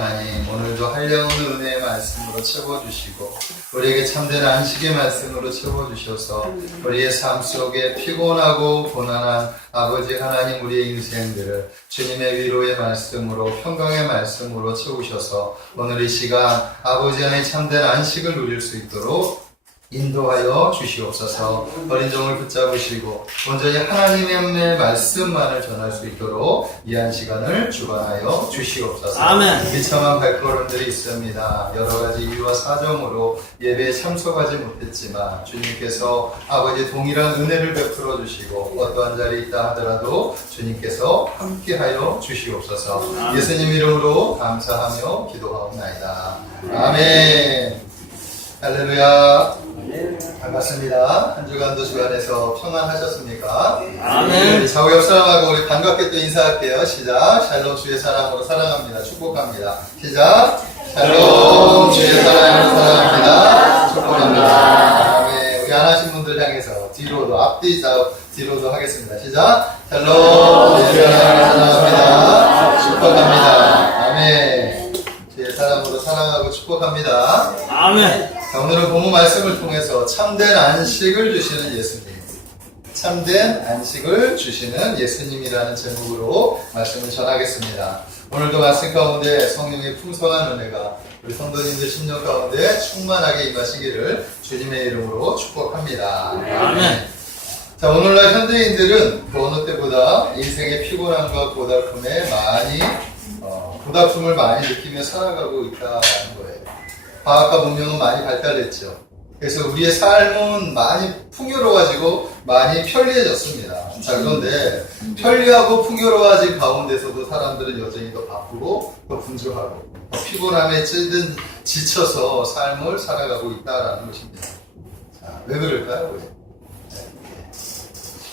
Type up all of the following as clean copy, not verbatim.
하나님, 오늘도 한량없는 은혜의 말씀으로 채워주시고 우리에게 참된 안식의 말씀으로 채워주셔서 우리의 삶 속에 피곤하고 고난한 아버지 하나님, 우리의 인생들을 주님의 위로의 말씀으로, 평강의 말씀으로 채우셔서 오늘 이 시간 아버지 하나님 참된 안식을 누릴 수 있도록 인도하여 주시옵소서. 어린 종을 붙잡으시고 온전히 하나님의 말씀만을 전할 수 있도록 이한 시간을 주관하여 주시옵소서. 아멘. 비참한 발걸음들이 있습니다. 여러 가지 이유와 사정으로 예배에 참석하지 못했지만 주님께서 아버지 동일한 은혜를 베풀어 주시고 어떠한 자리에 있다 하더라도 주님께서 함께하여 주시옵소서. 예수님 이름으로 감사하며 기도하옵나이다. 아멘. 할렐루야. 반갑습니다. 한 주간도 주간에서 평안하셨습니까? 아멘. 좌우 옆 사람하고 우리 반갑게 또 인사할게요. 시작. 샬롬, 주의 사랑으로 사랑합니다. 축복합니다. 시작. 샬롬, 주의 사랑으로 사랑합니다. 축복합니다. 아멘. 우리 안 하신 분들 향해서 뒤로도, 앞뒤 좌우 뒤로도 하겠습니다. 시작. 샬롬, 주의 사랑으로 사랑합니다. 축복합니다. 아멘. 주의 사랑으로 사랑하고 축복합니다. 아멘. 자, 오늘은 본문 말씀을 통해서 참된 안식을 주시는 예수님, 참된 안식을 주시는 예수님이라는 제목으로 말씀을 전하겠습니다. 오늘도 말씀 가운데 성령의 풍성한 은혜가 우리 성도님들 심령 가운데 충만하게 임하시기를 주님의 이름으로 축복합니다. 아멘. 자, 오늘날 현대인들은 그 어느 때보다 인생의 피곤함과 고달픔을 많이 느끼며 살아가고 있다는 거예요. 과학과 문명은 많이 발달했죠. 그래서 우리의 삶은 많이 풍요로워지고 많이 편리해졌습니다. 자, 그런데 편리하고 풍요로워진 가운데서도 사람들은 여전히 더 바쁘고 더 분주하고 더 피곤함에 지쳐서 삶을 살아가고 있다는 것입니다. 자, 왜 그럴까요? 왜?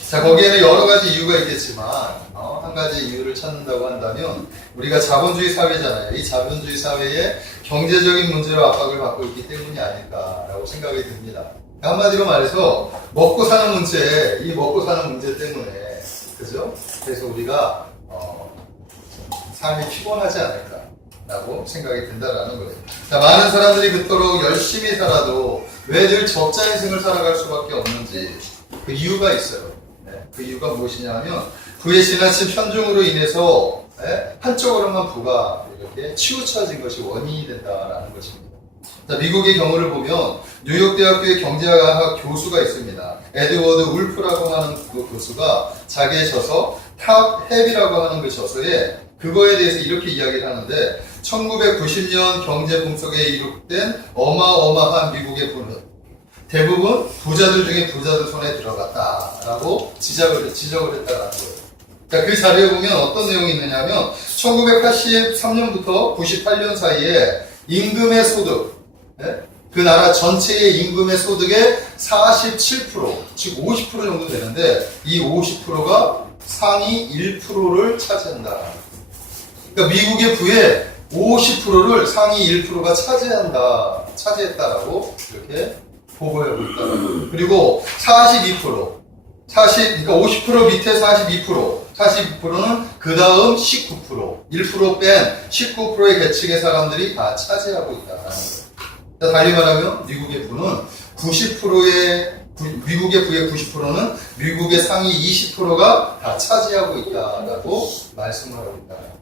자, 거기에는 여러 가지 이유가 있겠지만 한 가지 이유를 찾는다고 한다면 우리가 자본주의 사회잖아요. 이 자본주의 사회에 경제적인 문제로 압박을 받고 있기 때문이 아닐까라고 생각이 듭니다. 한마디로 말해서 먹고 사는 문제, 이 먹고 사는 문제 때문에, 그죠? 그래서 우리가 삶이 피곤하지 않을까라고 생각이 든다라는 거예요. 자, 많은 사람들이 그토록 열심히 살아도 왜 늘 적자 인생을 살아갈 수밖에 없는지 그 이유가 있어요. 그 이유가 무엇이냐 하면 그의 지나친 편중으로 인해서 한쪽으로만 부가 이렇게 치우쳐진 것이 원인이 된다라는 것입니다. 자, 미국의 경우를 보면 뉴욕대학교의 경제학 교수가 있습니다. 에드워드 울프라고 하는 그 교수가 자기의 저서 탑 헤비라고 하는 그 저서에 그거에 대해서 이렇게 이야기를 하는데 1990년 경제붐 속에 이룩된 어마어마한 미국의 부는 대부분 부자들 중에 부자들 손에 들어갔다라고 지적을 했다라는 거예요. 자, 그 자료에 보면 어떤 내용이 있느냐면 1983년부터 98년 사이에 임금의 소득, 그 나라 전체의 임금의 소득의 47%, 즉 50% 정도 되는데 이 50%가 상위 1%를 차지한다. 그러니까 미국의 부의 50%를 상위 1%가 차지했다라고 이렇게 보고하고 있다. 그리고 42%, 그러니까 50% 밑에 42%는 그 다음 19%, 1% 뺀 19%의 계층의 사람들이 다 차지하고 있다는 거예요. 달리 말하면 미국의 부의 90%는 미국의 상위 20%가 다 차지하고 있다라고 말씀을 하고 있다는 거예요.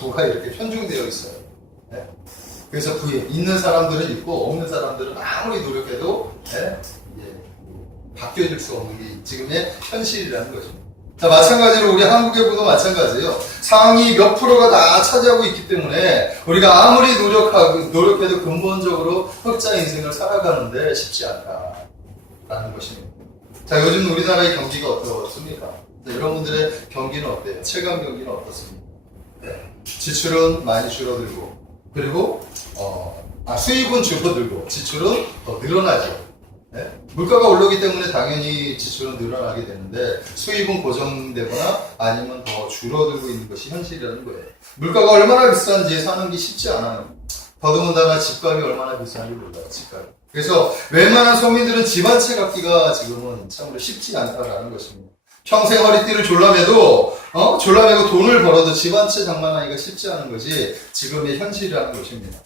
부가 이렇게 편중되어 있어요. 네? 그래서 부에 있는 사람들은 있고 없는 사람들은 아무리 노력해도 바뀌어질 수 없는 게 지금의 현실이라는 것입니다. 자, 마찬가지로 우리 한국의 부도 마찬가지예요. 상위 몇 프로가 다 차지하고 있기 때문에 우리가 아무리 노력해도 근본적으로 흑자 인생을 살아가는데 쉽지 않다라는 것입니다. 자, 요즘 우리나라의 경기가 어떻습니까? 여러분들의 경기는 어때요? 체감 경기는 어떻습니까? 지출은 많이 줄어들고 그리고 수입은 줄어들고 지출은 더 늘어나죠. 물가가 오르기 때문에 당연히 지출은 늘어나게 되는데 수입은 고정되거나 아니면 더 줄어들고 있는 것이 현실이라는 거예요. 물가가 얼마나 비싼지 사는 게 쉽지 않아요. 더더군다나 집값이 얼마나 비싼지 몰라요. 집값이. 그래서 웬만한 서민들은 집 한 채 갖기가 지금은 참으로 쉽지 않다라는 것입니다. 평생 허리띠를 졸라매도 졸라매고 돈을 벌어도 집 한 채 장만하기가 쉽지 않은 것이 지금의 현실이라는 것입니다.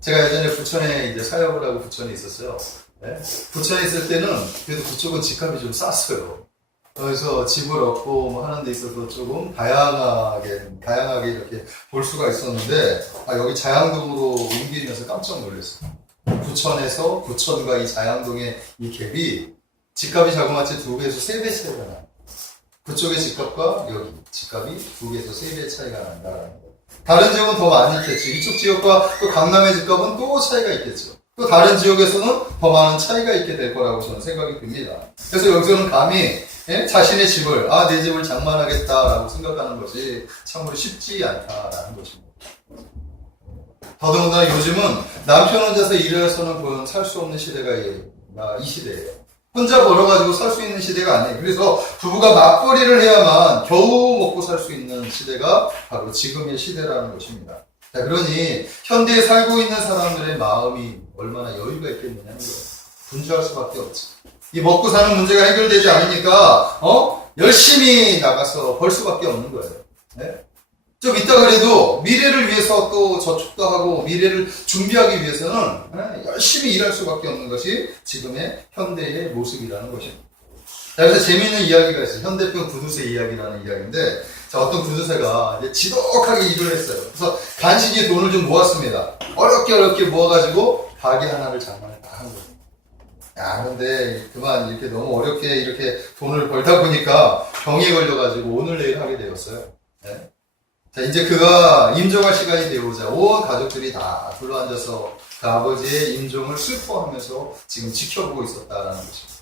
제가 예전에 부천에 이제 사역을 하고 부천에 있었어요. 네? 부천에 있을 때는 그래도 그쪽은 집값이 좀 쌌어요. 그래서 집을 얻고 뭐 하는 데 있어서 조금 다양하게 이렇게 볼 수가 있었는데, 여기 자양동으로 옮기면서 깜짝 놀랐어요. 부천에서 부천과 이 자양동의 이 갭이 집값이 자그마치 2배에서 3배 차이가 나요. 그쪽의 집값과 여기 집값이 2배에서 3배 차이가 난다는 거예요. 다른 지역은 더 많이 있겠죠. 이쪽 지역과 또 강남의 집값은 또 차이가 있겠죠. 또 다른 지역에서는 더 많은 차이가 있게 될 거라고 저는 생각이 듭니다. 그래서 여기서는 감히 자신의 집을, 내 집을 장만하겠다라고 생각하는 것이 참으로 쉽지 않다라는 것입니다. 더더군다나 요즘은 남편 혼자서 일을 해서는 살 수 없는 시대가 이 시대예요. 혼자 벌어가지고 살 수 있는 시대가 아니에요. 그래서 부부가 맞벌이를 해야만 겨우 먹고 살 수 있는 시대가 바로 지금의 시대라는 것입니다. 자, 그러니 현대에 살고 있는 사람들의 마음이 얼마나 여유가 있겠느냐는 거예요. 분주할 수밖에 없지. 이 먹고 사는 문제가 해결되지 않으니까 열심히 나가서 벌 수밖에 없는 거예요. 네? 좀 이따 그래도 미래를 위해서 또 저축도 하고 미래를 준비하기 위해서는 열심히 일할 수밖에 없는 것이 지금의 현대의 모습이라는 것입니다. 자, 그래서 재미있는 이야기가 있어요. 현대편 구두쇠 이야기라는 이야기인데, 자, 어떤 구두쇠가 이제 지독하게 일을 했어요. 그래서 간신히 돈을 좀 모았습니다. 어렵게 모아가지고 가게 하나를 장만을 다 한 거예요. 근데 그만 이렇게 너무 어렵게 이렇게 돈을 벌다 보니까 병에 걸려가지고 오늘 내일 하게 되었어요. 네? 자, 이제 그가 임종할 시간이 되오자 온 가족들이 다 둘러앉아서 그 아버지의 임종을 슬퍼하면서 지금 지켜보고 있었다라는 것입니다.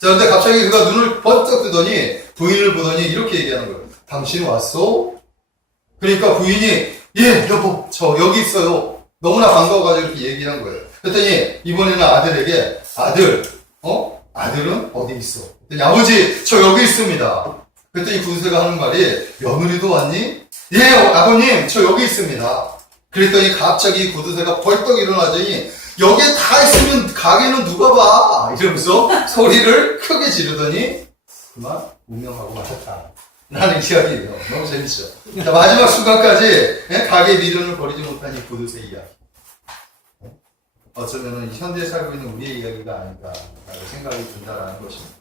자, 근데 갑자기 그가 눈을 번쩍 뜨더니 부인을 보더니 이렇게 얘기하는 거예요. 당신 왔어? 그러니까 부인이, 예, 여보, 저 여기 있어요. 너무나 반가워가지고 이렇게 얘기한 거예요. 그랬더니 이번에는 아들에게, 아들은 어디 있어? 그랬더니 아버지, 저 여기 있습니다. 그랬더니 구두쇠가 하는 말이, 며느리도 왔니? 예, 아버님, 저 여기 있습니다. 그랬더니 갑자기 구두쇠가 벌떡 일어나더니, 여기에 다 있으면 가게는 누가 봐? 이러면서 소리를 크게 지르더니, 그만 운명하고 말았다. 라는 이야기예요. 너무 재밌죠? 자, 마지막 순간까지 가게 미련을 버리지 못한 이 구두쇠 이야기. 어쩌면 현대에 살고 있는 우리의 이야기가 아닐까라고 생각이 든다라는 것입니다.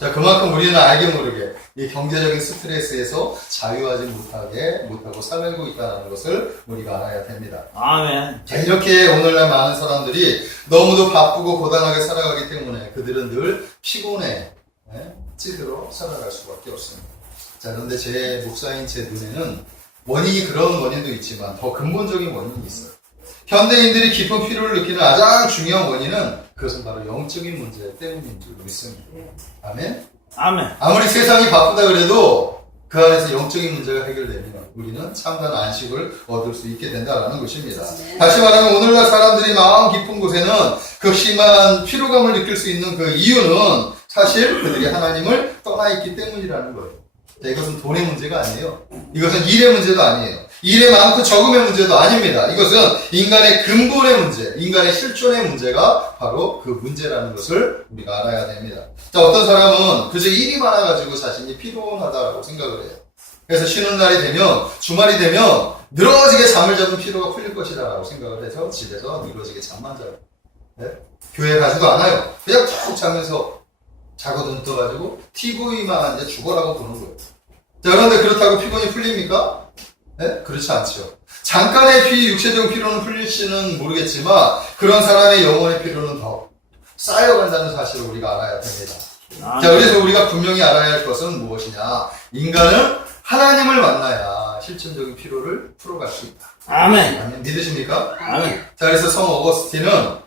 자, 그만큼 우리는 알게 모르게 이 경제적인 스트레스에서 자유하지 못하고 살고 있다는 것을 우리가 알아야 됩니다. 아멘. 자, 이렇게 오늘날 많은 사람들이 너무도 바쁘고 고단하게 살아가기 때문에 그들은 늘 피곤해 찌들어 살아갈 수밖에 없습니다. 자, 그런데 제 목사인 제 눈에는 그런 원인도 있지만 더 근본적인 원인이 있어요. 현대인들이 깊은 피로를 느끼는 가장 중요한 원인은 그것은 바로 영적인 문제 때문인 줄 믿습니다. 아멘? 아멘. 아무리 세상이 바쁘다 그래도 그 안에서 영적인 문제가 해결되면 우리는 참된 안식을 얻을 수 있게 된다는 것입니다. 다시 말하면 오늘날 사람들이 마음 깊은 곳에는 극심한 피로감을 느낄 수 있는 그 이유는 사실 그들이 하나님을 떠나 있기 때문이라는 거예요. 자, 이것은 돈의 문제가 아니에요. 이것은 일의 문제도 아니에요. 일의 많고 적음의 문제도 아닙니다. 이것은 인간의 근본의 문제, 인간의 실존의 문제가 바로 그 문제라는 것을 우리가 알아야 됩니다. 자, 어떤 사람은 그저 일이 많아가지고 자신이 피곤하다고 생각을 해요. 그래서 쉬는 날이 되면, 주말이 되면 늘어지게 잠을 자면 피로가 풀릴 것이다라고 생각을 해서 집에서 늘어지게 잠만 자요. 네? 교회 가지도 않아요. 그냥 쭉 자면서 자고 눈 떠가지고 TV만 이제 죽어라고 보는 거예요. 자, 그런데 그렇다고 피곤이 풀립니까? 네? 그렇지 않죠. 잠깐의 육체적인 피로는 풀릴지는 모르겠지만 그런 사람의 영혼의 피로는 더 쌓여간다는 사실을 우리가 알아야 됩니다. 자, 그래서 우리가 분명히 알아야 할 것은 무엇이냐? 인간은 하나님을 만나야 실천적인 피로를 풀어갈 수 있다. 아멘. 아멘. 믿으십니까? 아멘. 자, 그래서 성 어거스틴은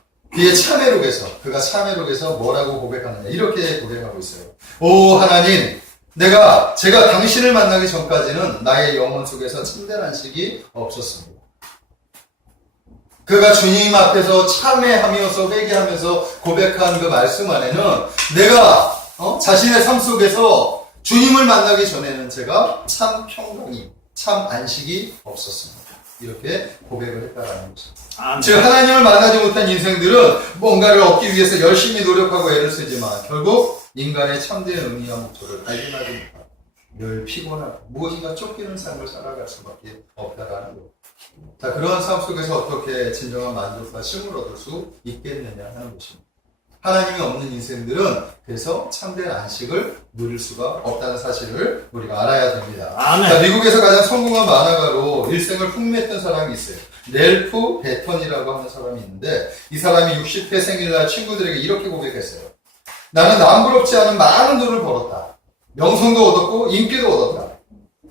그가 참회록에서 뭐라고 고백하느냐 이렇게 고백하고 있어요. 오 하나님, 제가 당신을 만나기 전까지는 나의 영혼 속에서 참된 안식이 없었습니다. 그가 주님 앞에서 참회하면서 회개하면서 고백한 그 말씀 안에는 내가 자신의 삶 속에서 주님을 만나기 전에는 제가 참 평강이, 참 안식이 없었습니다. 이렇게 고백을 했다라는 거죠. 즉 하나님을 만나지 못한 인생들은 뭔가를 얻기 위해서 열심히 노력하고 애를 쓰지만 결국 인간의 참된 의미와 목표를 발견하지 못하고 늘 피곤하고 무엇인가 쫓기는 삶을 살아갈 수밖에 없다라는 거. 자, 그러한 삶 속에서 어떻게 진정한 만족과 쉼을 얻을 수 있겠느냐 하는 것입니다. 하나님이 없는 인생들은 그래서 참된 안식을 누릴 수가 없다는 사실을 우리가 알아야 됩니다. 자, 미국에서 가장 성공한 만화가로 일생을 풍미했던 사람이 있어요. 렐프 베턴이라고 하는 사람이 있는데 이 사람이 60회 생일날 친구들에게 이렇게 고백했어요. 나는 남부럽지 않은 많은 돈을 벌었다. 명성도 얻었고 인기도 얻었다.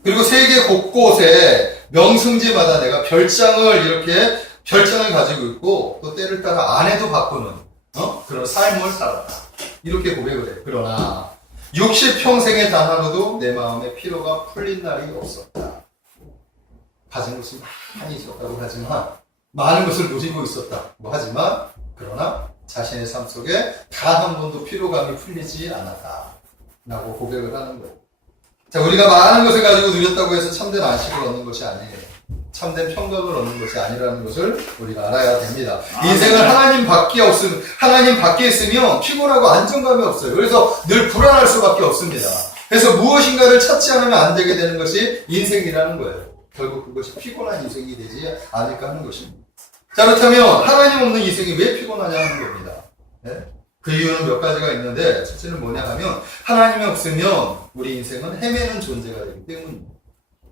그리고 세계 곳곳에 명승지마다 내가 별장을 가지고 있고 또 때를 따라 아내도 바꾸는 그런 삶을 살았다. 이렇게 고백을 해. 그러나 60평생의 단 하루도 내 마음의 피로가 풀린 날이 없었다. 가진 것이 많이 있었다고 하지만 많은 것을 누리고 있었다고 하지만 그러나 자신의 삶 속에 단 한 번도 피로감이 풀리지 않았다 라고 고백을 하는 거예요. 자, 우리가 많은 것을 가지고 누렸다고 해서 참된 안식을 얻는 것이 아니에요. 참된 평강을 얻는 것이 아니라는 것을 우리가 알아야 됩니다. 인생은 하나님 밖에 있으면 피곤하고 안정감이 없어요. 그래서 늘 불안할 수밖에 없습니다. 그래서 무엇인가를 찾지 않으면 안 되게 되는 것이 인생이라는 거예요. 결국 그것이 피곤한 인생이 되지 않을까 하는 것입니다. 자, 그렇다면 하나님 없는 인생이 왜 피곤하냐 하는 겁니다. 네? 그 이유는 몇 가지가 있는데 첫째는 뭐냐 하면 하나님이 없으면 우리 인생은 헤매는 존재가 되기 때문입니다.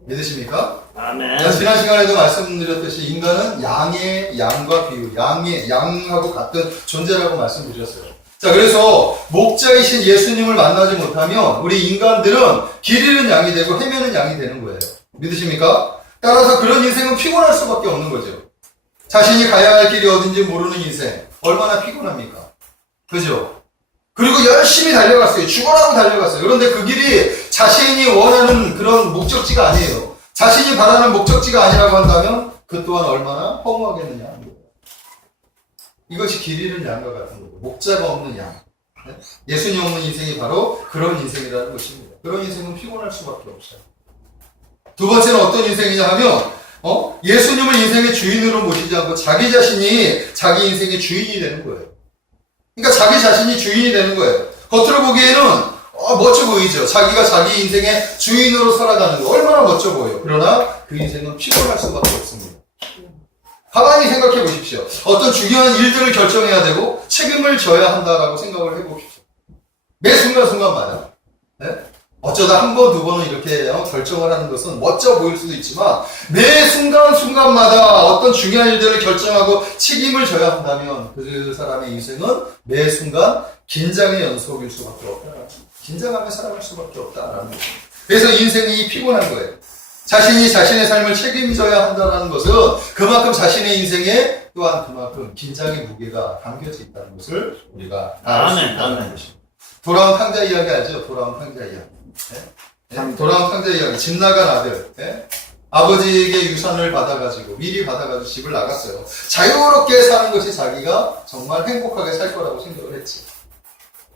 믿으십니까? 아멘. 자, 지난 시간에도 말씀드렸듯이 인간은 양과 비유, 양하고 같은 존재라고 말씀드렸어요. 자, 그래서 목자이신 예수님을 만나지 못하면 우리 인간들은 길 잃은 양이 되고 헤매는 양이 되는 거예요. 믿으십니까? 따라서 그런 인생은 피곤할 수밖에 없는 거죠. 자신이 가야 할 길이 어딘지 모르는 인생, 얼마나 피곤합니까? 그죠? 그리고 열심히 달려갔어요. 죽어라고 달려갔어요. 그런데 그 길이 자신이 원하는 그런 목적지가 아니에요. 자신이 바라는 목적지가 아니라고 한다면 그 또한 얼마나 허무하겠느냐 하는 거예요. 이것이 길 잃은 양과 같은 거고 목자가 없는 양. 예수님 없는 인생이 바로 그런 인생이라는 것입니다. 그런 인생은 피곤할 수밖에 없어요. 두 번째는 어떤 인생이냐 하면 예수님을 인생의 주인으로 모시지 않고 자기 자신이 자기 인생의 주인이 되는 거예요. 그러니까 자기 자신이 주인이 되는 거예요. 겉으로 보기에는 멋져 보이죠. 자기가 자기 인생의 주인으로 살아가는 거 얼마나 멋져 보여요. 그러나 그 인생은 피곤할 수밖에 없습니다. 가만히 생각해 보십시오. 어떤 중요한 일들을 결정해야 되고 책임을 져야 한다라고 생각을 해보십시오. 매 순간순간마다. 네? 어쩌다 한 번, 두 번은 이렇게 결정을 하는 것은 멋져 보일 수도 있지만 매 순간순간마다 어떤 중요한 일들을 결정하고 책임을 져야 한다면 그 사람의 인생은 매 순간 긴장의 연속일 수밖에 없다. 긴장하며 살아갈 수밖에 없다라는 거죠. 그래서 인생이 피곤한 거예요. 자신이 자신의 삶을 책임져야 한다는 것은 그만큼 자신의 인생에 또한 그만큼 긴장의 무게가 담겨져 있다는 것을 우리가 알 수 있다는 것입니다. 돌아온 탕자 이야기 알죠? 돌아온 탕자 이야기. 네? 돌아온 탕자 이야기. 집 나간 아들. 네? 아버지에게 유산을 미리 받아가지고 집을 나갔어요. 자유롭게 사는 것이 자기가 정말 행복하게 살 거라고 생각을 했지.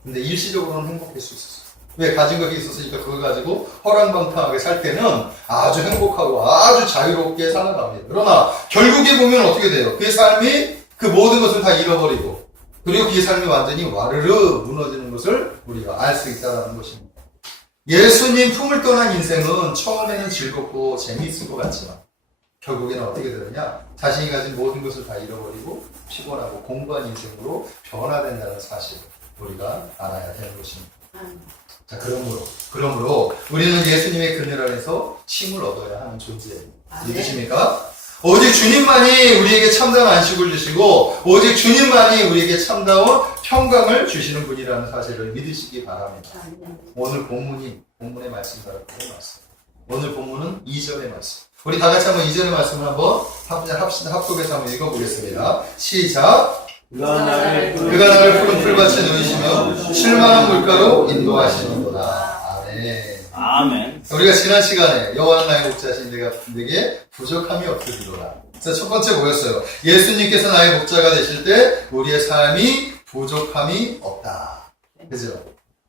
근데 일시적으로는 행복할 수 있었어. 왜? 가진 것이 있었으니까 그걸 가지고 허랑방탕하게 살 때는 아주 행복하고 아주 자유롭게 살아갑니다. 그러나 결국에 보면 어떻게 돼요? 그의 삶이 그 모든 것을 다 잃어버리고 그리고 그의 삶이 완전히 와르르 무너지는 것을 우리가 알 수 있다는 것입니다. 예수님 품을 떠난 인생은 처음에는 즐겁고 재미있을 것 같지만 결국에는 어떻게 되느냐? 자신이 가진 모든 것을 다 잃어버리고 피곤하고 공부한 인생으로 변화된다는 사실을 우리가 알아야 되는 것입니다. 자, 그러므로 우리는 예수님의 그늘 아래서 쉼을 얻어야 하는 존재예요. 믿으십니까? 오직 주님만이 우리에게 참다운 안식을 주시고 오직 주님만이 우리에게 참다운 평강을 주시는 분이라는 사실을 믿으시기 바랍니다. 오늘 본문의 말씀과 같은 말씀. 오늘 본문은 2절의 말씀. 우리 다 같이 한번 2절의 말씀을 한번 합독해서 한번 읽어보겠습니다. 시작. 그가 나를 푸른 풀밭에 누이시며 쉴만한 물가로 인도하시는도다. 아멘. 아멘. 우리가 지난 시간에 여호와는 나의 목자신 내게 부족함이 없으리로다. 그래서 첫 번째 뭐였어요? 예수님께서 나의 목자가 되실 때 우리의 삶이 부족함이 없다. 그죠?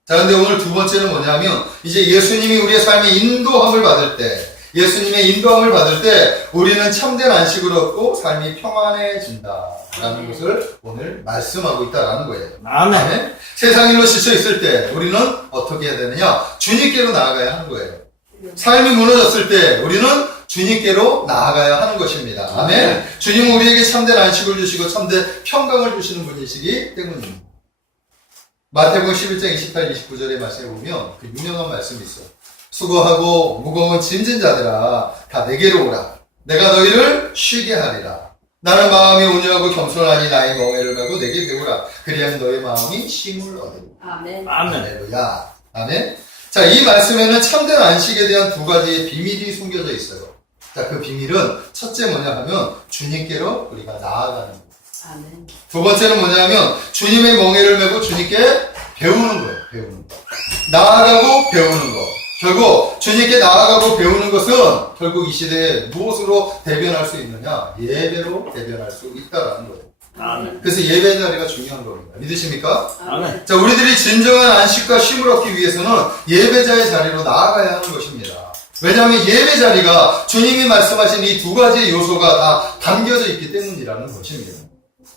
자, 근데 오늘 두 번째는 뭐냐면 이제 예수님이 우리의 삶에 인도함을 받을 때 우리는 참된 안식을 얻고 삶이 평안해진다라는 것을 오늘 말씀하고 있다라는 거예요. 아멘. 세상 일로 지쳐 있을 때 우리는 어떻게 해야 되느냐? 주님께로 나아가야 하는 거예요. 삶이 무너졌을 때 우리는 주님께로 나아가야 하는 것입니다. 아멘. 주님은 우리에게 참된 안식을 주시고 참된 평강을 주시는 분이시기 때문입니다. 마태복음 11장 28, 29절의 말씀에 보면 그 유명한 말씀이 있어요. 수고하고 무거운 짐진 자들아 다 내게로 오라. 내가 너희를 쉬게 하리라. 나는 마음이 온유하고 겸손하니 나의 멍에를 메고 내게 배우라. 그리하면 너의 마음이 쉼을 얻으리라. 아멘. 할렐루야. 아멘. 자, 이 말씀에는 참된 안식에 대한 두 가지의 비밀이 숨겨져 있어요. 자, 그 비밀은 첫째 뭐냐 하면 주님께로 우리가 나아가는 거예요. 아멘. 두 번째는 뭐냐 하면 주님의 멍에를 메고 주님께 배우는 거예요. 배우는 거. 나아가고 배우는 거. 결국 주님께 나아가고 배우는 것은 결국 이 시대에 무엇으로 대변할 수 있느냐? 예배로 대변할 수 있다라는 거예요. 아멘. 그래서 예배 자리가 중요한 겁니다. 믿으십니까? 아멘. 자, 우리들이 진정한 안식과 쉼을 얻기 위해서는 예배자의 자리로 나아가야 하는 것입니다. 왜냐하면 예배 자리가 주님이 말씀하신 이 두 가지의 요소가 다 담겨져 있기 때문이라는 것입니다.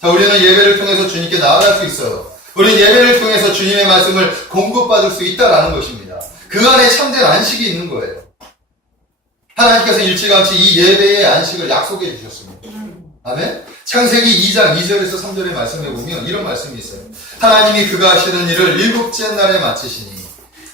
자, 우리는 예배를 통해서 주님께 나아갈 수 있어요. 우리는 예배를 통해서 주님의 말씀을 공급받을 수 있다라는 것입니다. 그 안에 참된 안식이 있는 거예요. 하나님께서 일찌감치 이 예배의 안식을 약속해 주셨습니다. 아멘? 창세기 2장 2절에서 3절의 말씀에 보면 이런 말씀이 있어요. 하나님이 그가 하시던 일을 일곱째 날에 마치시니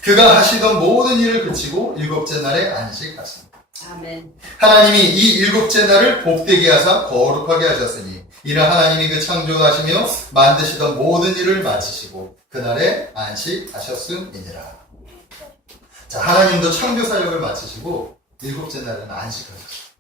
그가 하시던 모든 일을 그치고 일곱째 날에 안식하십니다. 아멘. 하나님이 이 일곱째 날을 복되게 하사 거룩하게 하셨으니 이는 하나님이 그 창조하시며 만드시던 모든 일을 마치시고 그날에 안식하셨음이니라. 자, 하나님도 창조 사역을 마치시고 일곱째 날에는 안식하셨어요.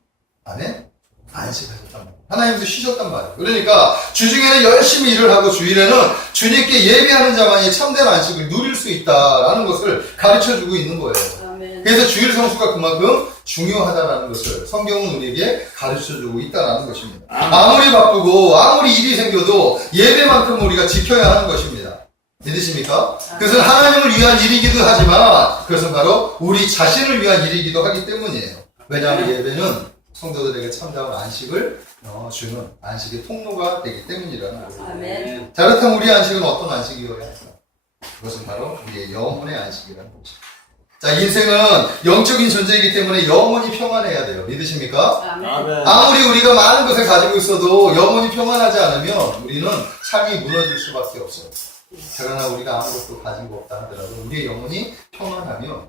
아멘? 안식하셨단 말이에요. 하나님도 쉬셨단 말이에요. 그러니까 주중에는 열심히 일을 하고 주일에는 주님께 예배하는 자만이 참된 안식을 누릴 수 있다라는 것을 가르쳐주고 있는 거예요. 아멘. 그래서 주일 성수가 그만큼 중요하다라는 것을 성경은 우리에게 가르쳐주고 있다는 것입니다. 아무리 바쁘고 아무리 일이 생겨도 예배만큼 우리가 지켜야 하는 것입니다. 믿으십니까? 그것은 하나님을 위한 일이기도 하지만 그것은 바로 우리 자신을 위한 일이기도 하기 때문이에요. 왜냐하면 예배는 성도들에게 참다운 안식을 주는 안식의 통로가 되기 때문이라는 거예요. 아멘. 자, 그렇다면 우리의 안식은 어떤 안식이어야 할까? 그것은 바로 우리의 영혼의 안식이라는 것입니다. 자, 인생은 영적인 존재이기 때문에 영원히 평안해야 돼요. 믿으십니까? 아멘. 아무리 우리가 많은 것을 가지고 있어도 영원히 평안하지 않으면 우리는 삶이 무너질 수밖에 없어요. 그러나 우리가 아무것도 가진 거 없다 하더라도 우리의 영혼이 평안하면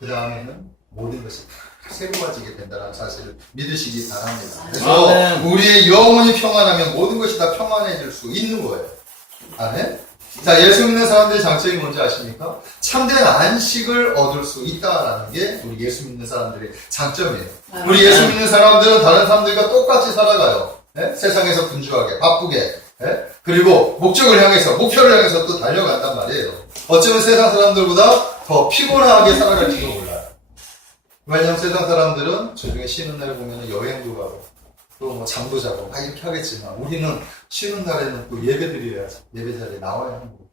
그 다음에는 모든 것이 새로워지게 된다는 사실을 믿으시기 바랍니다. 그래서 우리의 영혼이 평안하면 모든 것이 다 평안해질 수 있는 거예요. 아멘? 자, 예수 믿는 사람들의 장점이 뭔지 아십니까? 참된 안식을 얻을 수 있다라는 게 우리 예수 믿는 사람들의 장점이에요. 우리 예수 믿는 사람들은 다른 사람들과 똑같이 살아가요. 세상에서 분주하게, 바쁘게. 그리고 목적을 향해서, 목표를 향해서 또 달려간단 말이에요. 어쩌면 세상 사람들보다 더 피곤하게 살아갈지도 몰라요. 왜냐하면 세상 사람들은 저중에 쉬는 날에 보면 여행도 가고 또 뭐 잠도 자고 막 이렇게 하겠지만 우리는 쉬는 날에는 또 예배 드려야지. 예배 자리에 나와야 하는 거고.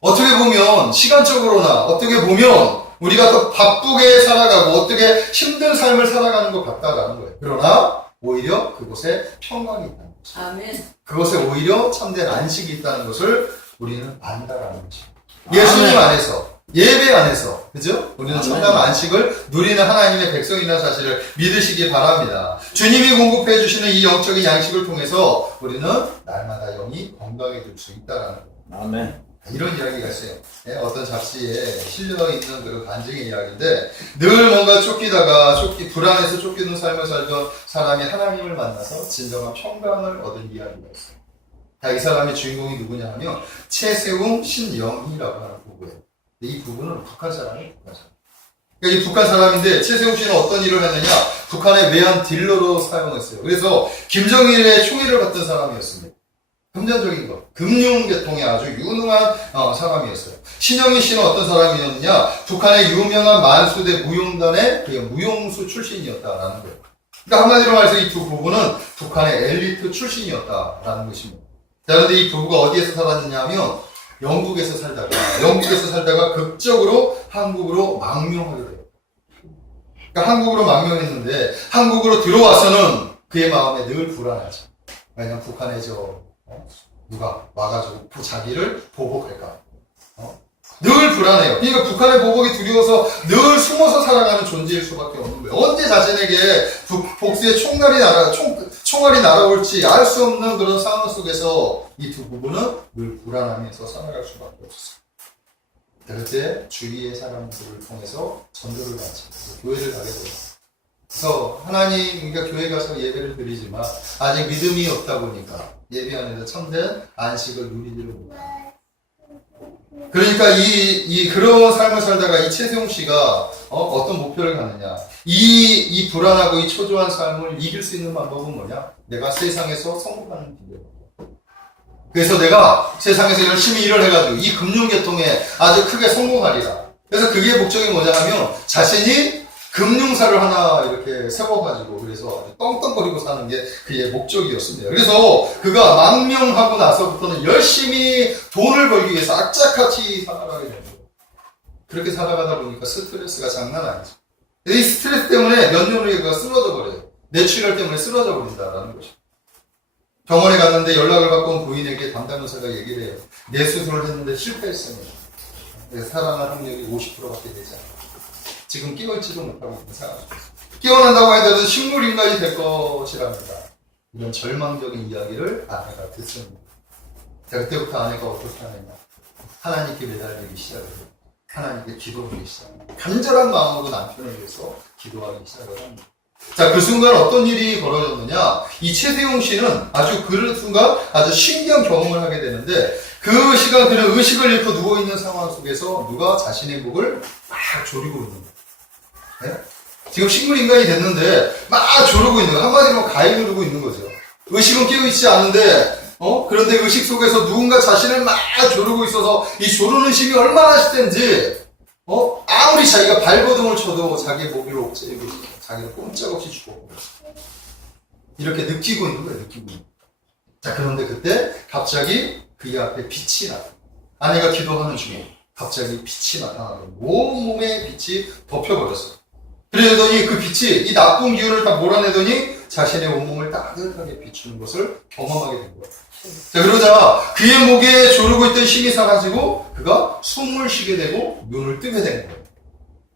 어떻게 보면 시간적으로나 어떻게 보면 우리가 더 바쁘게 살아가고 어떻게 힘든 삶을 살아가는 것 같다라는 거예요. 그러나 오히려 그곳에 평강이 있다는 거죠. 아멘. 그것에 오히려 참된 안식이 있다는 것을 우리는 안다라는 거죠. 예수님 안에서, 예배 안에서, 그죠? 우리는 참된 안식을 누리는 하나님의 백성이라는 사실을 믿으시기 바랍니다. 주님이 공급해 주시는 이 영적인 양식을 통해서 우리는 날마다 영이 건강해질 수 있다는 거예요. 아멘. 이런 이야기가 있어요. 어떤 잡지에 실려있는 그런 간증의 이야기인데 늘 뭔가 불안해서 쫓기는 삶을 살던 사람이 하나님을 만나서 진정한 평강을 얻은 이야기가 있어요. 자, 이 사람의 주인공이 누구냐 하면 최세웅 신영희라고 하는 부부예요. 이 부부는 북한 사람이에요. 그러니까 이 북한 사람인데 최세웅 씨는 어떤 일을 했느냐? 북한의 외환 딜러로 사용했어요. 그래서 김정일의 총애를 받던 사람이었습니다. 금전적인 것, 금융계통에 아주 유능한 사람이었어요. 신영희 씨는 어떤 사람이었느냐? 북한의 유명한 만수대 무용단의 무용수 출신이었다라는 거예요. 그러니까 한마디로 말해서 이 두 부부는 북한의 엘리트 출신이었다라는 것입니다. 자, 그런데 이 부부가 어디에서 살았느냐 하면 영국에서 살다가 극적으로 한국으로 망명하게 돼요. 그러니까 한국으로 망명했는데 한국으로 들어와서는 그의 마음에 늘 불안하죠. 왜냐면 북한에 누가 와가지고 자기를 보복할까? 늘 불안해요. 그러니까 북한의 보복이 두려워서 늘 숨어서 살아가는 존재일 수밖에 없는 거예요. 언제 자신에게 복수의 총알이 날아올지 알 수 없는 그런 상황 속에서 이 두 부부는 늘 불안하면서 살아갈 수밖에 없었어요. 그때 주위의 사람들을 통해서 전도를 받지, 교회를 가게 돼요. 그래서 하나님, 그러니까 교회 가서 예배를 드리지만 아직 믿음이 없다 보니까 예배 안에서 참된 안식을 누리지를 못해요. 그러니까 그런 삶을 살다가 이 최세용 씨가 어떤 목표를 갖느냐. 이 불안하고 이 초조한 삶을 이길 수 있는 방법은 뭐냐? 내가 세상에서 성공하는 비결. 그래서 내가 세상에서 열심히 일을 해가지고 이 금융계통에 아주 크게 성공하리라. 그래서 그게 목적이 뭐냐 하면 자신이 금융사를 하나 이렇게 세워가지고 그래서 아주 떵떵거리고 사는 게 그의 목적이었습니다. 그래서 그가 망명하고 나서부터는 열심히 돈을 벌기 위해서 악착같이 살아가게 됩니다. 그렇게 살아가다 보니까 스트레스가 장난 아니죠. 이 스트레스 때문에 몇 년 후에 그가 쓰러져 버려요. 뇌출혈 때문에 쓰러져 버린다라는 것이죠. 병원에 갔는데 연락을 받고 온 부인에게 담당 의사가 얘기를 해요. 뇌 수술을 했는데 실패했습니다. 살아날 확률이 50%밖에 되지 않아요. 지금 깨어있지도 못하고 있는 상황 속에서 깨어난다고 하더라도 식물인간이 될 것이랍니다. 이런 절망적인 이야기를 아내가 듣습니다. 자, 그때부터 아내가 어떻게 하느냐. 하나님께 매달리기 시작해요. 하나님께 기도하기 시작합니다. 간절한 마음으로 남편을 위해서 기도하기 시작을 합니다. 자, 그 순간 어떤 일이 벌어졌느냐. 이 최세용 씨는 아주 그 순간 아주 신기한 경험을 하게 되는데 그 시간 그는 의식을 잃고 누워있는 상황 속에서 누가 자신의 목을 막 조르고 있는 거예요. 네? 지금 식물인간이 됐는데 막 조르고 있는 거예요. 한마디로 가위 누르고 있는 거죠. 의식은 깨어있지 않은데 그런데 의식 속에서 누군가 자신을 막 조르고 있어서 이 조르는 힘이 얼마나 실텐지 아무리 자기가 발버둥을 쳐도 자기 목을 옥죄고 자기는 꼼짝없이 죽어버렸어요. 이렇게 느끼고 있는 거예요. 느끼고 있는 거예요. 자, 그런데 그때 갑자기 그의 앞에 빛이 나요. 아내가 기도하는 중에 갑자기 빛이 나타나고 온몸에 빛이 덮여버렸어요. 그러더니 그 빛이 이 나쁜 기운을 다 몰아내더니 자신의 온몸을 따뜻하게 비추는 것을 경험하게 된 거예요. 자, 그러자 그의 목에 조르고 있던 힘이 사라지고 그가 숨을 쉬게 되고 눈을 뜨게 된 거예요.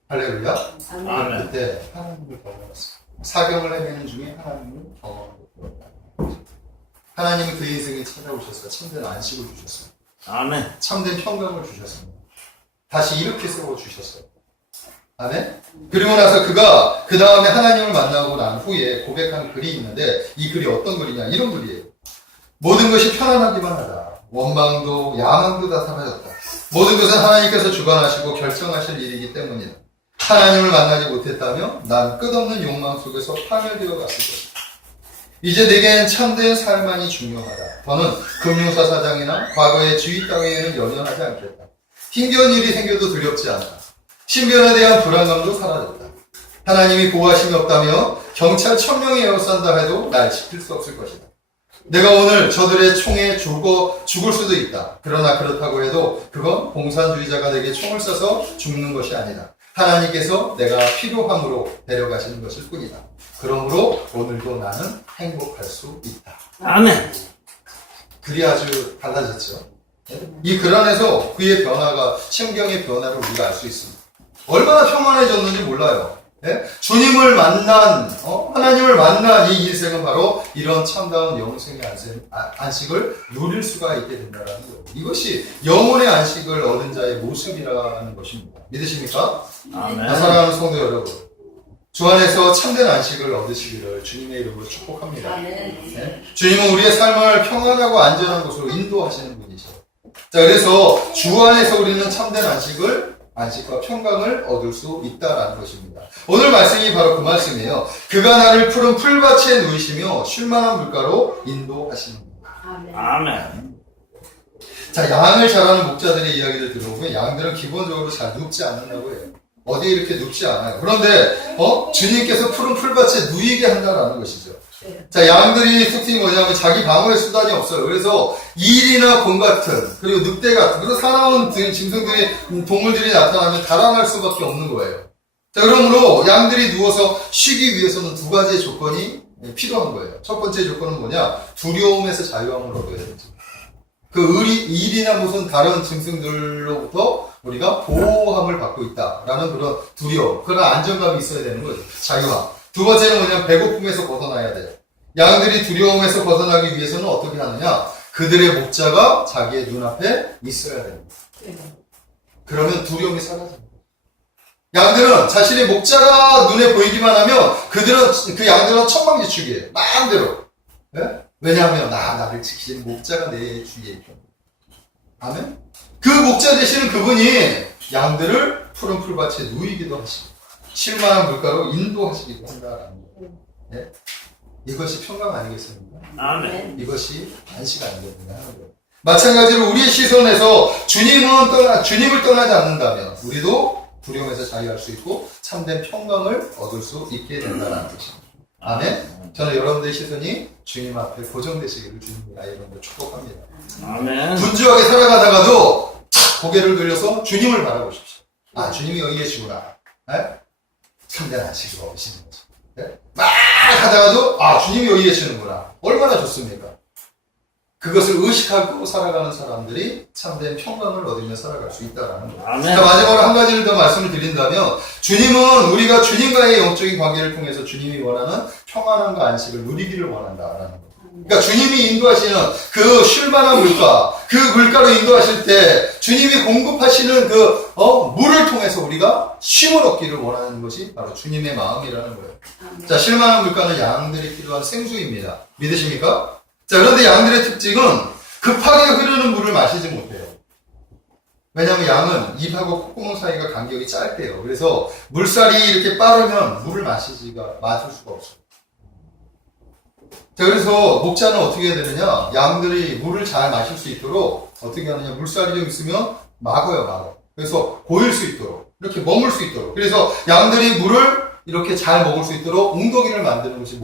할렐루야. 아멘. 그때 하나님을 경험했어요. 사경을 헤매는 중에 하나님을 경험했어요. 하나님은 그의 인생에 찾아오셔서 참된 안식을 주셨어요. 아멘. 참된 평강을 주셨습니다. 다시 이렇게 세워주셨어요. 아멘. 그리고 나서 그가 그 다음에 하나님을 만나고 난 후에 고백한 글이 있는데 이 글이 어떤 글이냐. 이런 글이에요. 모든 것이 편안하기만 하다. 원망도 야망도 다 사라졌다. 모든 것은 하나님께서 주관하시고 결정하실 일이기 때문이다. 하나님을 만나지 못했다면 난 끝없는 욕망 속에서 파멸되어 갔을 것이다. 이제 내겐 참된 삶만이 중요하다. 더는 금융사 사장이나 과거의 주위 땅에는 연연하지 않겠다. 힘겨운 일이 생겨도 두렵지 않다. 신변에 대한 불안감도 사라졌다. 하나님이 보호하심이 없다며 경찰 1000명이 에워싼다 해도 날 지킬 수 없을 것이다. 내가 오늘 저들의 총에 죽을 수도 있다. 그러나 그렇다고 해도 그건 공산주의자가 내게 총을 쏴서 죽는 것이 아니다. 하나님께서 내가 필요함으로 데려가시는 것일 뿐이다. 그러므로 오늘도 나는 행복할 수 있다. 아멘. 글이 아주 달라졌죠. 이 글 안에서 그의 변화가, 심경의 변화를 우리가 알 수 있습니다. 얼마나 평안해졌는지 몰라요. 네? 주님을 만난, 하나님을 만난 이 인생은 바로 이런 참다운 영생의 안식을 누릴 수가 있게 된다는 거예요. 이것이 영혼의 안식을 얻은 자의 모습이라는 것입니다. 믿으십니까? 아멘. 사랑하는 성도 여러분, 주 안에서 참된 안식을 얻으시기를 주님의 이름으로 축복합니다. 네? 주님은 우리의 삶을 평안하고 안전한 곳으로 인도하시는 분이죠. 자, 그래서 주 안에서 우리는 참된 안식과 평강을 얻을 수 있다라는 것입니다. 오늘 말씀이 바로 그 말씀이에요. 그가 나를 푸른 풀밭에 누이시며 쉴만한 물가로 인도하시는 겁니다. 아멘. 자, 양을 잘하는 목자들의 이야기를 들어보면 양들은 기본적으로 잘 눕지 않는다고 해요. 어디에 이렇게 눕지 않아요. 그런데 주님께서 푸른 풀밭에 누이게 한다라는 것이죠. 자, 양들이 특징이 뭐냐면 자기 방어의 수단이 없어요. 그래서 일이나 곰 같은, 그리고 늑대 같은, 그래서 사나운 짐승들이, 동물들이 나타나면 달아날 수밖에 없는 거예요. 자, 그러므로 양들이 누워서 쉬기 위해서는 두 가지의 조건이 필요한 거예요. 첫 번째 조건은 뭐냐? 두려움에서 자유함을 얻어야 되죠. 일이나 무슨 다른 증상들로부터 우리가 보호함을 받고 있다라는 그런 두려움, 그런 안정감이 있어야 되는 거죠. 자유함. 두 번째는 뭐냐면 배고픔에서 벗어나야 돼요. 양들이 두려움에서 벗어나기 위해서는 어떻게 하느냐? 그들의 목자가 자기의 눈앞에 있어야 됩니다. 그러면 두려움이 사라집니다. 양들은 자신의 목자가 눈에 보이기만 하면 그 양들은 천방지축이에요. 마음대로. 네? 왜냐하면 나를 지키는 목자가 내 주위에 있다. 아멘? 그 목자 되시는 그분이 양들을 푸른 풀밭에 누이기도 하시고 쉴만한 물가로 인도하시기도 한다라는 거예요. 네? 이것이 평강 아니겠습니까? 아멘. 이것이 안식 아니겠느냐 하는 거예요. 마찬가지로 우리의 시선에서 주님을 떠나지 않는다면 우리도 두려움에서 자유할 수 있고 참된 평강을 얻을 수 있게 된다는 것입니다. 아멘. 저는 여러분들의 시선이 주님 앞에 고정되시기를 주님이 여러분들 축복합니다. 아멘. 분주하게 살아가다가도 고개를 돌려서 주님을 바라보십시오. 아, 주님이 의예시구나. 네? 참된 안식을 얻으시는 거죠. 네? 막 하다가도 주님이 의예시는구나. 얼마나 좋습니까? 그것을 의식하고 살아가는 사람들이 참된 평강을 얻으며 살아갈 수 있다는 거예요. 아멘. 자, 마지막으로 한 가지를 더 말씀을 드린다면 주님은 우리가 주님과의 영적인 관계를 통해서 주님이 원하는 평안함과 안식을 누리기를 원한다라는 거예요. 그러니까 주님이 인도하시는 그 쉴만한 물가, 그 물가로 인도하실 때 주님이 공급하시는 물을 통해서 우리가 쉼을 얻기를 원하는 것이 바로 주님의 마음이라는 거예요. 자, 쉴만한 물가는 양들이 필요한 생수입니다. 믿으십니까? 자, 그런데 양들의 특징은 급하게 흐르는 물을 마시지 못해요. 왜냐하면 양은 입하고 콧구멍 사이가 간격이 짧대요. 그래서 물살이 이렇게 빠르면 물을 마실 수가 없어요. 자, 그래서 목자는 어떻게 해야 되느냐? 양들이 물을 잘 마실 수 있도록 어떻게 하느냐? 물살이 좀 있으면 막아요. 그래서 고일 수 있도록, 이렇게 머물 수 있도록. 그래서 양들이 물을 이렇게 잘 먹을 수 있도록 웅덩이를 만드는 것이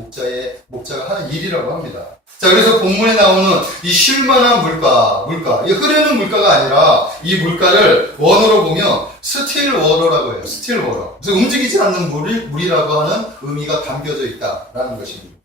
목자가 하는 일이라고 합니다. 자, 그래서 본문에 나오는 이 쉴만한 물가, 이 흐르는 물가가 아니라 이 물가를 원어로 보면 스틸 워러라고 해요. 스틸 워러. 그래서 움직이지 않는 물이라고 하는 의미가 담겨져 있다라는 것입니다.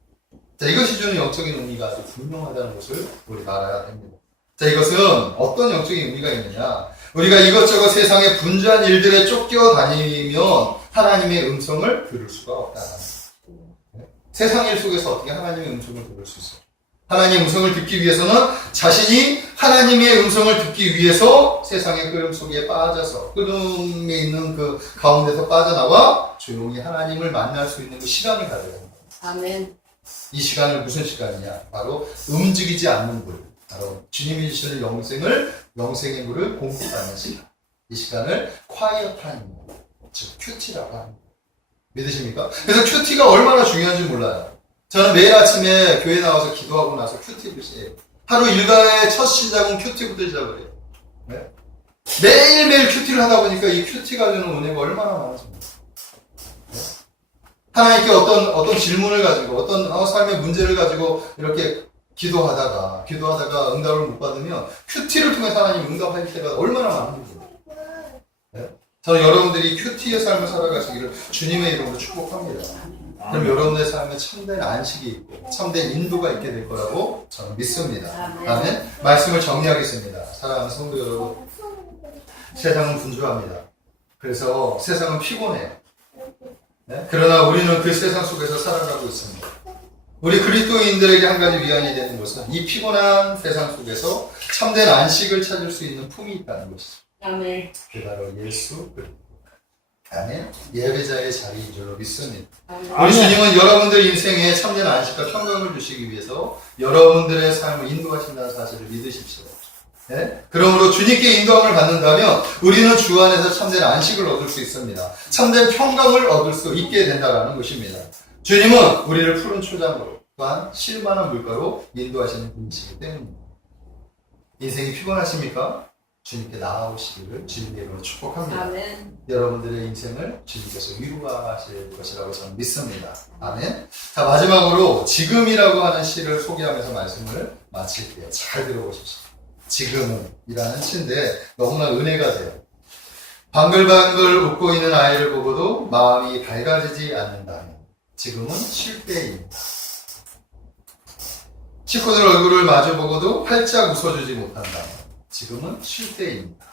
자, 이것이 주는 영적인 의미가 아주 분명하다는 것을 우리가 알아야 됩니다. 자, 이것은 어떤 영적인 의미가 있느냐? 우리가 이것저것 세상의 분주한 일들에 쫓겨다니면 하나님의 음성을 들을 수가 없다는 거예요. 세상 일 속에서 어떻게 하나님의 음성을 들을 수 있어요? 하나님의 음성을 듣기 위해서는 자신이 하나님의 음성을 듣기 위해서 세상의 흐름 속에 빠져서 흐름에 있는 그 가운데서 빠져나와 조용히 하나님을 만날 수 있는 그 시간을 가져야 합니다. 아멘. 이 시간을 무슨 시간이냐? 바로 움직이지 않는 물. 바로 주님이 주시는 영생의 물을 공급하는 시간. 이 시간을 quiet time, 즉 큐티라고 합니다. 믿으십니까? 그래서 큐티가 얼마나 중요한지 몰라요. 저는 매일 아침에 교회 나와서 기도하고 나서 큐티를 시작해요. 하루 일과의 첫 시작은 큐티부터 시작을 해요. 네? 매일매일 큐티를 하다 보니까 이 큐티가 주는 은혜가 얼마나 많아집니다. 네? 하나님께 어떤 질문을 가지고 어떤 삶의 문제를 가지고 이렇게 기도하다가 응답을 못 받으면 큐티를 통해 하나님 응답할 때가 얼마나 많은지. 네? 저는 여러분들이 큐티의 삶을 살아가시기를 주님의 이름으로 축복합니다. 그럼 여러분의 삶에 참된 안식이 있고 참된 인도가 있게 될 거라고 저는 믿습니다. 아멘. 말씀을 정리하겠습니다. 사랑하는 성도 여러분, 세상은 분주합니다. 그래서 세상은 피곤해요. 네? 그러나 우리는 그 세상 속에서 살아가고 있습니다. 우리 그리스도인들에게 한 가지 위안이 되는 것은 이 피곤한 세상 속에서 참된 안식을 찾을 수 있는 품이 있다는 것이죠. 아멘. 그 바로 예수 그리스도. 아멘. 예배자의 자리인 줄로 믿습니다. 아멘. 우리 주님은 여러분들 인생에 참된 안식과 평강을 주시기 위해서 여러분들의 삶을 인도하신다는 사실을 믿으십시오. 네? 그러므로 주님께 인도함을 받는다면 우리는 주 안에서 참된 안식을 얻을 수 있습니다. 참된 평강을 얻을 수 있게 된다는 것입니다. 주님은 우리를 푸른 초장으로 또한 쉴만한 물가로 인도하시는 분이시기 때문입니다. 인생이 피곤하십니까? 주님께 나아오시기를 주님의 이름으로 축복합니다. 아멘. 여러분들의 인생을 주님께서 위로하실 것이라고 저는 믿습니다. 아멘. 자, 마지막으로 지금이라고 하는 시를 소개하면서 말씀을 마칠게요. 잘 들어보십시오. 지금은 이라는 시인데 너무나 은혜가 돼요. 방글방글 웃고 있는 아이를 보고도 마음이 밝아지지 않는다면 지금은 쉴 때입니다. 식구들 얼굴을 마주보고도 활짝 웃어주지 못한다면 지금은 쉴 때입니다.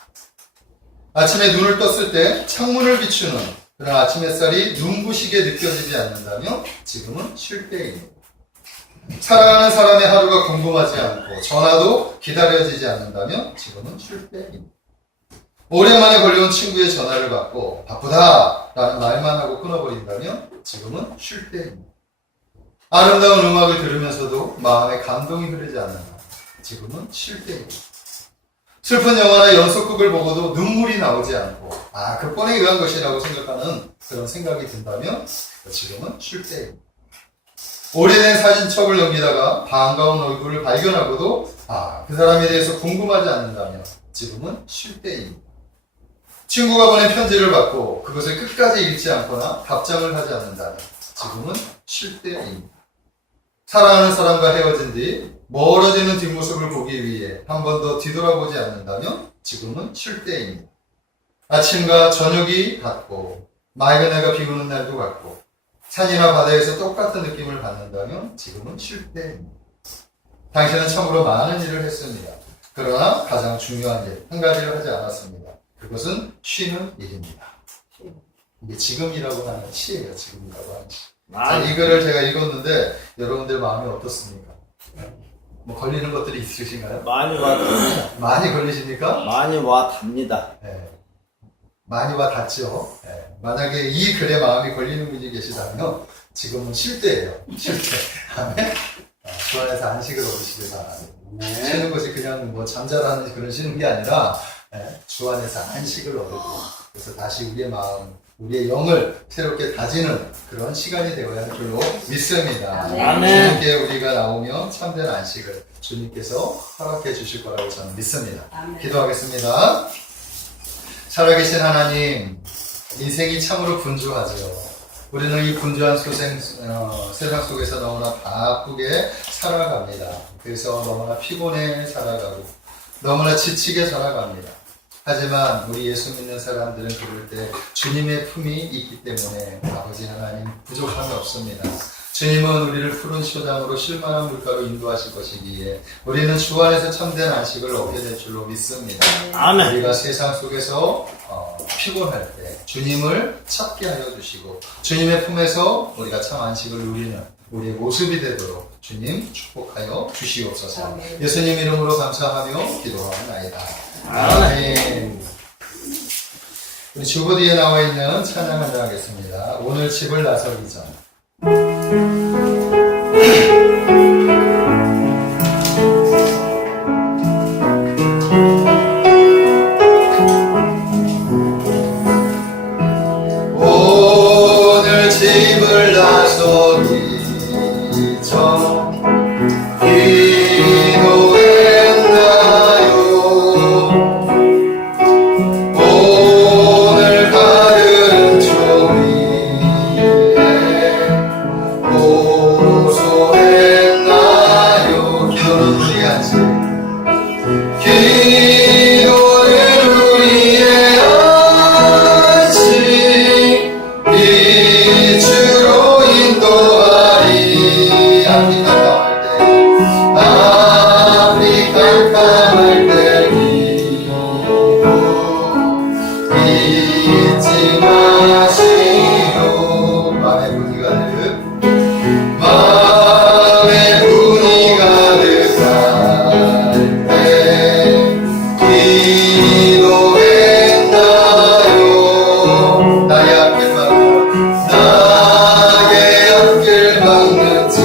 아침에 눈을 떴을 때 창문을 비추는 그런 아침 햇살이 눈부시게 느껴지지 않는다면 지금은 쉴 때입니다. 사랑하는 사람의 하루가 궁금하지 않고 전화도 기다려지지 않는다면 지금은 쉴 때입니다. 오랜만에 걸려온 친구의 전화를 받고 바쁘다 라는 말만 하고 끊어버린다면 지금은 쉴 때입니다. 아름다운 음악을 들으면서도 마음에 감동이 흐르지 않는다. 지금은 쉴 때입니다. 슬픈 영화나 연속극을 보고도 눈물이 나오지 않고 극본에 의한 것이라고 생각하는 그런 생각이 든다면 지금은 쉴 때입니다. 오래된 사진첩을 넘기다가 반가운 얼굴을 발견하고도 그 사람에 대해서 궁금하지 않는다면 지금은 쉴 때입니다. 친구가 보낸 편지를 받고 그것을 끝까지 읽지 않거나 답장을 하지 않는다면 지금은 쉴 때입니다. 사랑하는 사람과 헤어진 뒤 멀어지는 뒷모습을 보기 위해 한 번 더 뒤돌아보지 않는다면 지금은 쉴 때입니다. 아침과 저녁이 같고 맑은 해가 비오는 날도 같고 산이나 바다에서 똑같은 느낌을 받는다면 지금은 쉴 때입니다. 당신은 참으로 많은 일을 했습니다. 그러나 가장 중요한 일 한 가지를 하지 않았습니다. 그것은 쉬는 일입니다. 이게 지금이라고 하는 시예요. 지금이라고 하는 시. 자, 이 글을 제가 읽었는데 여러분들 마음이 어떻습니까? 뭐 걸리는 것들이 있으신가요? 많이 와 답니다. 많이 걸리십니까? 많이 와 답니다. 네. 많이 와 닿죠. 네. 만약에 이 글에 마음이 걸리는 분이 계시다면 지금은 쉴 때예요. 쉴 때. 다음에 주 안에서 안식을 얻으시길 바랍니다. 쉬는 것이 그냥 뭐 잠자라는 그런 쉬는 게 아니라 주 안에서 안식을 얻고 그래서 다시 우리의 마음, 우리의 영을 새롭게 다지는 그런 시간이 되어야 할 줄로 믿습니다. 아멘. 주님께 우리가 나오면 참된 안식을 주님께서 허락해 주실 거라고 저는 믿습니다. 아멘. 기도하겠습니다. 살아계신 하나님, 인생이 참으로 분주하죠. 우리는 이 분주한 세상 속에서 너무나 바쁘게 살아갑니다. 그래서 너무나 피곤해 살아가고 너무나 지치게 살아갑니다. 하지만 우리 예수 믿는 사람들은 그럴 때 주님의 품이 있기 때문에 아버지 하나님 부족함이 없습니다. 주님은 우리를 푸른 쇼장으로 쉴만한 물가로 인도하실 것이기에 우리는 주 안에서 참된 안식을 얻게 될 줄로 믿습니다. 아멘. 우리가 세상 속에서 피곤할 때 주님을 찾게 하여 주시고 주님의 품에서 우리가 참 안식을 누리는 우리의 모습이 되도록 주님 축복하여 주시옵소서. 아멘. 예수님 이름으로 감사하며 기도하옵나이다. 아멘. 우리 주보 뒤에 나와 있는 찬양 하나 하겠습니다. 오늘 집을 나서기 전. 오늘 집을 나서기 전 기도했나요? 오늘 가는 종이에 고소했나요? 기도는 우리의 안식. 기도는 우리의 안식. 빛으로 인도하리. 아프리카 까말 때 기도 잊지 마시고 마음의 분이 가득할 때 기도했나요? 나의 앞길 막는지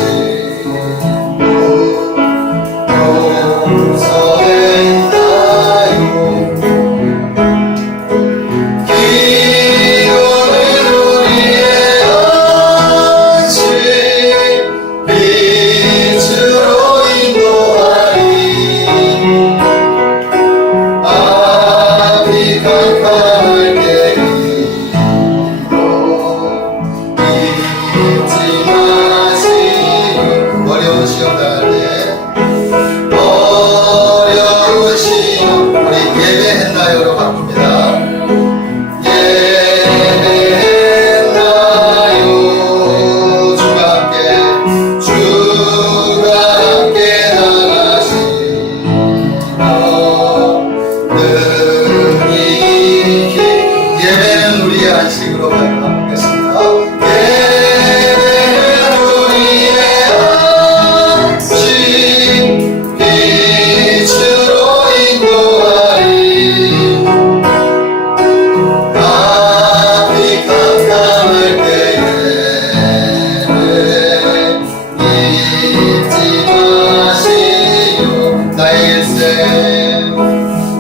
잊지 마시오 나의 일생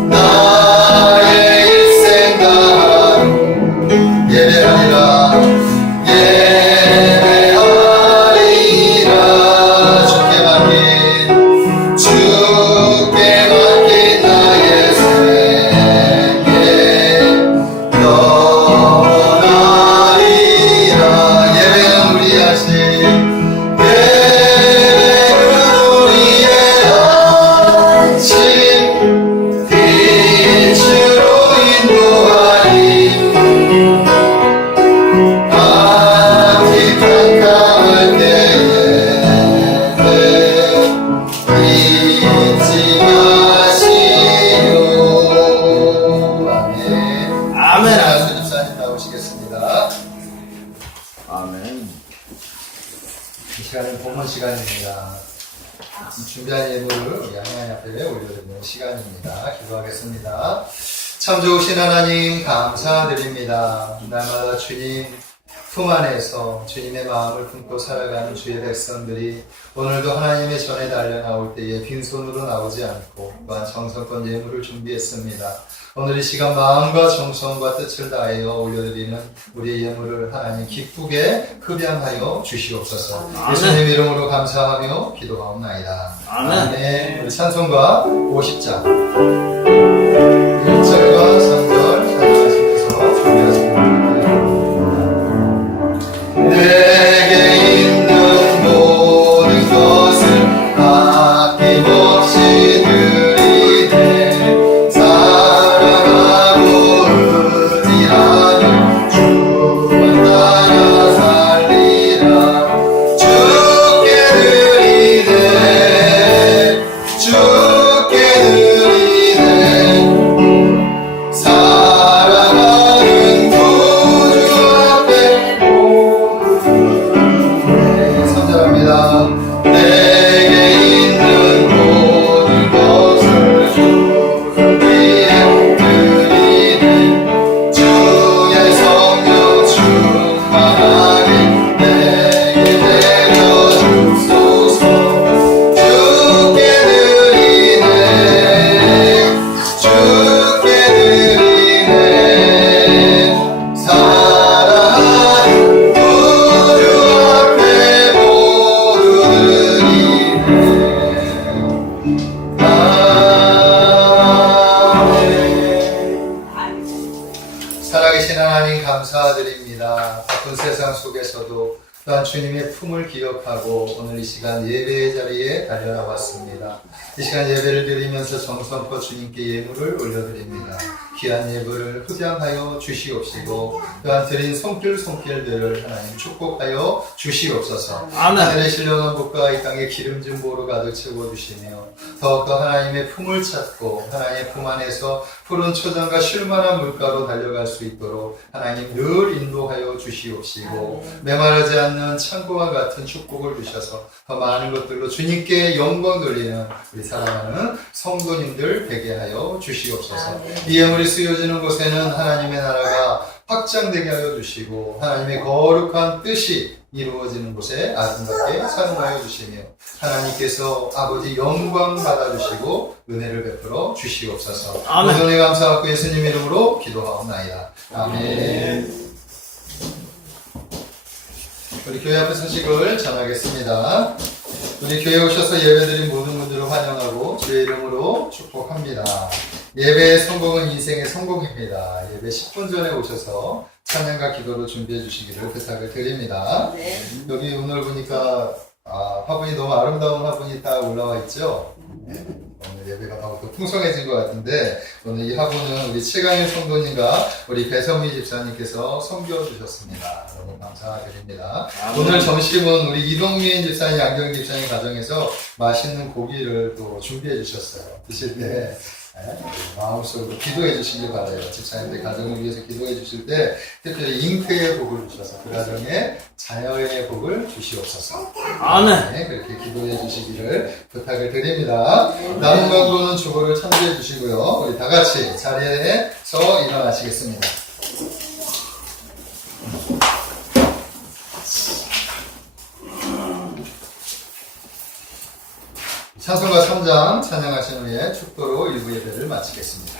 나의 일생 다하루 예배하리라 예배하리라 주께 맡긴 나의 생애 떠나리라 예배는 우리 하신 예배는 우리의 아침 빛으로 인도하리 아직 캄캄할 때에 잊지 마시오 아멘 아멘. 안수 집사님 나오시겠습니다. 아멘. 이 시간은 본문 시간입니다. 준비한 예물을 우리 하나님 앞에 올려드리는 시간입니다. 기도하겠습니다. 참 좋으신 하나님 감사드립니다. 날마다 주님 품 안에서 주님의 마음을 품고 살아가는 주의 백성들이 오늘도 하나님의 전에 달려 나올 때에 빈손으로 나오지 않고 또한 정성껏 예물을 준비했습니다. 오늘 이 시간 마음과 정성과 뜻을 다하여 올려드리는 우리의 예물을 하나님 기쁘게 흡양하여 주시옵소서. 예수님 이름으로 감사하며 기도하옵나이다. 아멘. 우리 찬송가 50장 1절과 3절 찬송하시면서 준비하시기 내게 있는 모든 것을 아낌없이 드리되 사랑하고 의지하는 주만 따라 살리라 주께 드리네 주께 드리네 사랑하는 구주 앞에 선절합니다. 내게 있는 모든 것을 주 위에 드리네 주의 성령 충만하게 내게 내려주소서 주께 드리네 주께 드리네 사랑하는 구주 앞에 모두 드리네 아멘. 살아계신 하나님 감사드립니다. 바쁜 세상 속에서도 또한 주님의 품을 기억하고 오늘 이 시간 예배의 자리에 달려나왔습니다. 이 시간 예배를 드리면서 정성껏 주님께 예물을 올려드립니다. 귀한 예물을 흡양하여 주시옵시고 또한 드린 손길들을 하나님 축복하여 주시옵소서. 아멘. 하늘의 신령한 복과 이 땅의 기름진 보로 가득 채워주시며 더욱더 하나님의 품을 찾고 하나님의 품 안에서 푸른 초장과 쉴만한 물가로 달려갈 수 있도록 하나님 늘 인도하여 주시옵시고 메마르지 않는 창고와 같은 축복을 주셔서 더 많은 것들로 주님께 영광 돌리는 우리 사랑하는 성도님들 되게 하여 주시옵소서. 이 예물이 쓰여지는 곳에는 하나님의 나라가 확장되게 하여 주시고 하나님의 거룩한 뜻이 이루어지는 곳에 아름답게 사용하여 주시며 하나님께서 아버지 영광 받아주시고 은혜를 베풀어 주시옵소서. 아멘. 모든 은혜 감사하고 예수님 이름으로 기도하옵나이다. 아멘. 우리 교회 앞에 소식을 전하겠습니다. 우리 교회에 오셔서 예배드린 모든 분들을 환영하고 주의 이름으로 축복합니다. 예배의 성공은 인생의 성공입니다. 예배 10분 전에 오셔서 찬양과 기도로 준비해 주시기를 부탁을 드립니다. 네. 여기 오늘 보니까 화분이 너무 아름다운 화분이 딱 올라와 있죠. 네, 오늘 예배가 더욱더 풍성해진 것 같은데 오늘 이 화분은 우리 최강일 성도님과 우리 배성미 집사님께서 섬겨주셨습니다. 너무 감사드립니다. 오늘 점심은 우리 이동민 집사님, 양경 집사님 가정에서 맛있는 고기를 또 준비해 주셨어요. 드실 때 마음속으로 기도해 주시길 바라요. 집사님들 가정을 위해서 기도해 주실 때 특별히 잉크의 복을 주셔서 그 가정에 자녀의 복을 주시옵소서. 아멘. 네, 그렇게 기도해 주시기를 부탁을 드립니다. 남은 광고는 주보를 참조해 주시고요. 우리 다 같이 자리에서 일어나시겠습니다. 찬송가 3장 찬양하신 후에 축도로 일부 예배를 마치겠습니다.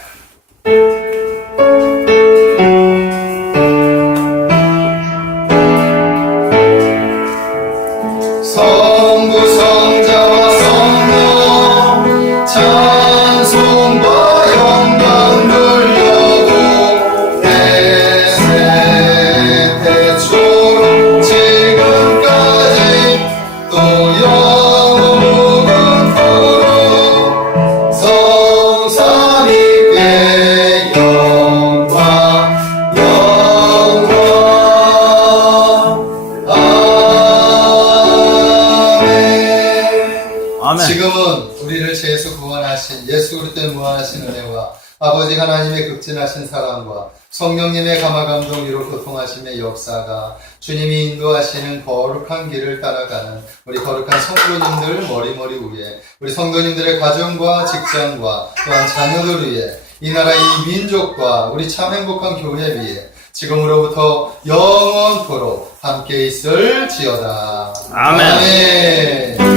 성부 성자와 성령 찬송과 영광 돌려고 대초로 지금까지 또 영원토록 성삼위께 영광 아멘. 지금은 우리를 죄에서 구원하신 예수 그리스도의 무한하신 은혜와 아버지 하나님의 극진하신 사랑과 성령님의 감화감동 위로 교통하심의 역사가 주님이 인도하시는 거룩한 길을 따라가는 우리 거룩한 성도님들 머리머리 위에 우리 성도님들의 가정과 직장과 또한 자녀들 위에 이 나라 이 민족과 우리 참 행복한 교회 위에 지금으로부터 영원토록 함께 있을지어다. 아멘. 아멘.